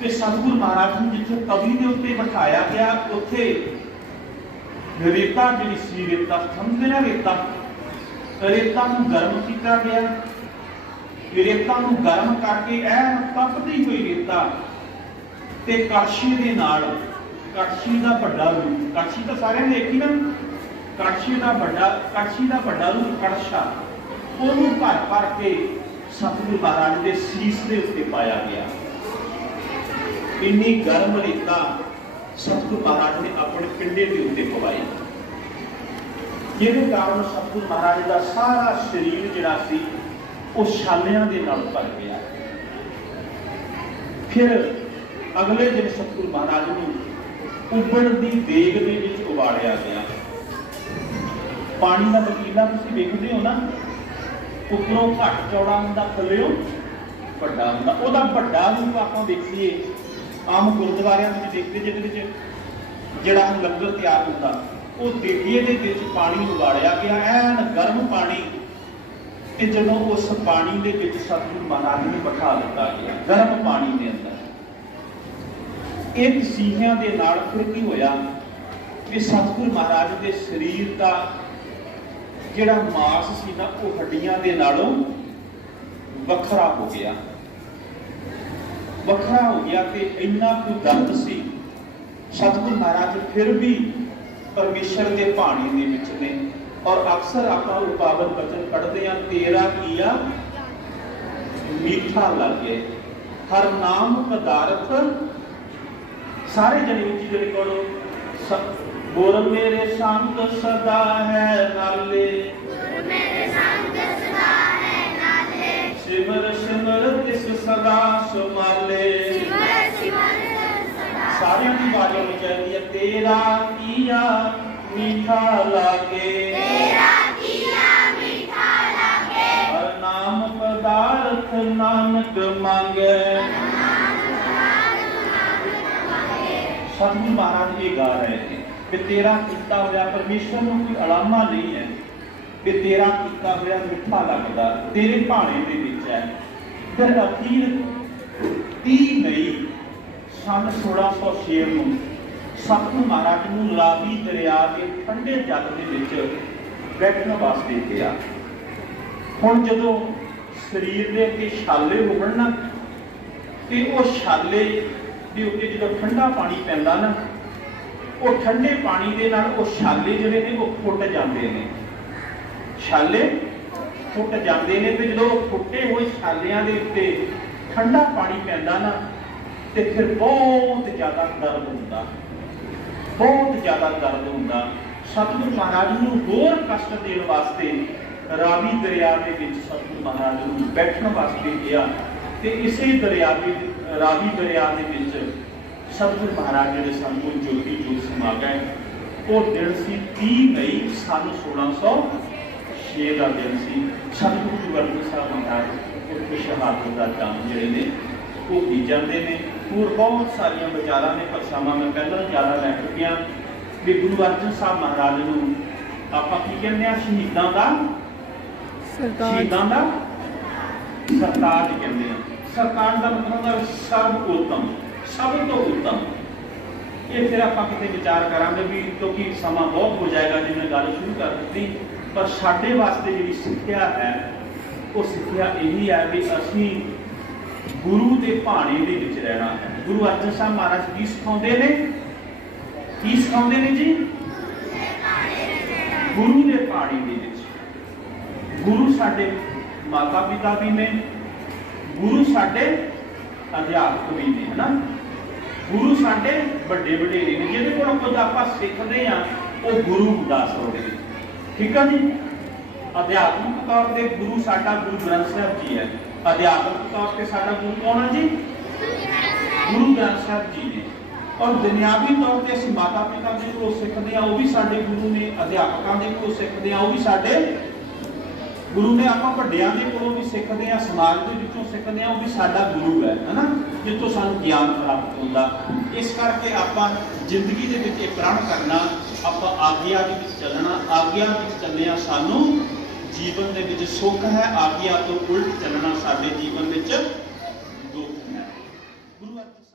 कि सतगुरु महाराज नूं जिथे तवी दे उत्ते बिठाया गया, उत्थे रेता जिहड़ी सी, रेता समझदे ना, रेता नूं गर्म किया गया। रेता नूं गर्म करके ऐन तपदी हुई रेता ते कड़छी दे नाल, कड़छी दा वड्डा रूप, कड़छी तो सारे ने देखी ना, कड़छी दा वड्डा रूप कड़छा, ओनूं भर भर के सतगुरु महाराज दे सीस दे उत्ते पाया गया। इन्नी गर्म रेता सतगुरु महाराज ने अपने पिंडे के उत्ते पवाई, जिहदे कारण सतगुरु महाराज का सारा शरीर जिहड़ा सी वो छालियां दे नाल भर गया। फिर अगले दिन सतगुरु महाराज नूं उबलदी देग दे विच उबालिया गया। पानी का वकीला तुसीं वेखदे हो ना, उपरों घट चौड़ा हुंदा, थल्लेओं वड्डा हुंदा। उहदा वड्डा रूप आपां देखीए आम गुरुद्वारियां विच देखदे, जिहदे विच जिहड़ा लंगर तैयार हुंदा, वो देगे दे विच पानी उबालिया गया, ऐन गर्म पानी, ते जदों उस पानी दे विच सतगुरु महाराज नूं बिठा दित्ता गया गर्म पानी दे अंदर। एक सीहियां दे नाल फिर की होया कि सतगुरु महाराज दे शरीर का जिहड़ा मास सी ना, वो हड्डियां दे नालों वखरा हो गया, वखरा हो गया। ते इन्ना कोई दर्द सी। सतगुरु महाराज फिर भी परमेश्वर के भाने दे विच ने, और अक्सर आपां पावन वचन पढ़दे आ, तेरा किया मीठा लगे हर नाम पदार्थ। सारे जने विच जिहड़े पढ़ो, बोल मेरे संग सदा है नाले, सिमर सिमर तिस सदा सुमाले। सारे की बात होनी चाहिए, तेरा किया मीठा लागे, हर नाम पदार्थ नानक मांगे। सतगुरु महाराज ये गा रहे थे कि तेरा किया हुआ परमेश्वर को कोई अलामा नहीं है, कि तेरा किया हुआ मिठा लगता, तेरे भाने दे विच है। फिर अखीर 30 मई सन 1606 ਨੂੰ सतगुरु महाराज ਨੂੰ ਰਾਵੀ दरिया के ठंडे जल ਦੇ ਵਿੱਚ बैठण वास्ते किया। ਹੁਣ ਜਦੋਂ ਸਰੀਰ ਦੇ ਉੱਤੇ ਛਾਲੇ ਹੋਣ ਨਾ, ਤੇ ਉਹ ਛਾਲੇ ਦੇ ਉੱਤੇ ਜਦੋਂ ਠੰਡਾ ਪਾਣੀ ਪੈਂਦਾ ਨਾ, ਉਹ ਠੰਡੇ ਪਾਣੀ ਦੇ ਨਾਲ ਉਹ ਛਾਲੇ ਜਿਹੜੇ ਨੇ ਉਹ ਫੁੱਟ ਜਾਂਦੇ ਨੇ, ਛਾਲੇ ਫੁੱਟ ਜਾਂਦੇ ਨੇ। ਤੇ ਜਦੋਂ ਫੁੱਟੇ ਹੋਏ ਛਾਲਿਆਂ ਦੇ ਉੱਤੇ ਠੰਡਾ ਪਾਣੀ ਪੈਂਦਾ ਨਾ, ਤੇ ਫਿਰ ਬਹੁਤ ਜ਼ਿਆਦਾ ਦਰਦ ਹੁੰਦਾ, बहुत ज्यादा दर्द होता। सतगुरु महाराज नूं होर कष्ट देण वास्ते रावी दरिया दे विच सतगुरु महाराज नूं बैठण वास्ते गया, ते इसे दरिया दे रावी दरिया दे विच सतगुरु महाराज जिहड़े सन वो ज्योति जोत समा गए। वो दिन सी 30 मई सन 1606 का दिन सी। सतगुरु अर्जन साहब महाराज उत्थे शहादत दा जाम जिहड़े ने वो पी जाते हैं। होर बहुत सारिया विचारां ने, भाषावां मैं पहला ज़्यादा लै चुकिया भी गुरु अर्जन साहब महाराज नूं आपां की कहते हैं, शहीदां दा सरताज ਸ਼ਹੀਦਾਂ ਦਾ ਸਰਤਾਜ ਕਹਿੰਦੇ ਆ। ਸਰਤਾਜ ਦਾ ਮਤਲਬ ਹੈ ਸਰਬ ਉੱਤਮ, ਸਭ ਤੋਂ ਉੱਤਮ। ਇਹ ਫਿਰ ਆਪਾਂ ਕਿਤੇ ਵਿਚਾਰ ਕਰਾਂਗੇ ਵੀ, ਕਿਉਂਕਿ ਸਮਾਂ ਬਹੁਤ ਹੋ ਜਾਏਗਾ ਜੇ ਮੈਂ ਗੱਲ ਸ਼ੁਰੂ ਕਰ ਦਿੱਤੀ। ਪਰ ਸਾਡੇ ਵਾਸਤੇ ਜਿਹੜੀ ਸਿੱਖਿਆ ਹੈ ਉਹ ਸਿੱਖਿਆ ਇਹੀ ਹੈ ਵੀ ਅਸੀਂ ਗੁਰੂ ਦੇ ਭਾਣੇ ਦੇ ਵਿੱਚ ਰਹਿਣਾ ਹੈ। ਗੁਰੂ ਅਰਜਨ ਸਾਹਿਬ ਮਹਾਰਾਜ ਕੀ ਸਿਖਾਉਂਦੇ ਨੇ? ਕੀ ਸਿਖਾਉਂਦੇ ਨੇ ਜੀ? ਗੁਰੂ ਦੇ ਭਾਣੇ ਦੇ ਵਿੱਚ। ਗੁਰੂ ਸਾਡੇ ਮਾਤਾ ਪਿਤਾ ਵੀ ਨੇ, ਗੁਰੂ ਸਾਡੇ ਅਧਿਆਪਕ ਵੀ ਨੇ, ਹਨਾ। ਗੁਰੂ ਸਾਡੇ ਵੱਡੇ ਵਡੇਰੇ ਨੇ, ਜਿਹਦੇ ਕੋਲ ਕੁਝ ਆਪਾਂ ਸਿੱਖਦੇ ਆ ਉਹ ਗੁਰੂ ਹੁੰਦਾ ਅਸਲ ਦੇ ਵਿੱਚ। ਠੀਕ ਆ ਜੀ। ਅਧਿਆਤਮਿਕ ਤੌਰ ਤੇ ਗੁਰੂ ਸਾਡਾ ਗੁਰੂ ਗ੍ਰੰਥ ਸਾਹਿਬ ਜੀ ਹੈ। ਅਧਿਆਤਮਿਕ ਤੌਰ ਤੇ ਸਾਡਾ ਗੁਰੂ ਕੌਣ ਹੈ ਜੀ? ਗੁਰੂ ਗ੍ਰੰਥ ਸਾਹਿਬ ਜੀ ਨੇ। ਔਰ ਦੁਨਿਆਵੀ ਤੌਰ ਤੇ ਅਸੀਂ ਮਾਤਾ ਪਿਤਾ ਦੇ ਕੋਲੋਂ ਸਿੱਖਦੇ ਆ, ਉਹ ਵੀ ਸਾਡੇ ਗੁਰੂ ਨੇ। ਅਧਿਆਪਕਾਂ ਦੇ ਕੋਲੋਂ ਸਿੱਖਦੇ ਆ, ਉਹ ਵੀ ਸਾਡੇ ਗੁਰੂ ਨੇ। ਆਪਾਂ ਵੱਡਿਆਂ ਦੇ ਕੋਲੋਂ ਵੀ ਸਿੱਖਦੇ ਆ, ਸਮਾਜ ਦੇ ਵਿੱਚੋਂ ਸਿੱਖਦੇ ਆ, ਉਹ ਵੀ ਸਾਡਾ ਗੁਰੂ ਹੈ, ਹਨਾ, ਜਿੱਥੋਂ ਸਾਨੂੰ ਗਿਆਨ ਪ੍ਰਾਪਤ ਹੁੰਦਾ। ਇਸ ਕਰਕੇ ਆਪਾਂ ਜ਼ਿੰਦਗੀ ਦੇ ਵਿੱਚ ਇਹ ਪ੍ਰਣ ਕਰਨਾ, ਆਪਾਂ ਆਗਿਆ ਦੇ ਵਿੱਚ ਚੱਲਣਾ। ਆਗਿਆ ਵਿੱਚ ਚੱਲਿਆ ਸਾਨੂੰ ਜੀਵਨ ਦੇ ਵਿੱਚ ਸੁੱਖ ਹੈ, ਆਗਿਆ ਤੋਂ ਉਲਟ ਚੱਲਣਾ ਸਾਡੇ ਜੀਵਨ ਵਿੱਚ ਦੁੱਖ ਹੈ। ਗੁਰੂ ਅਰਜਨ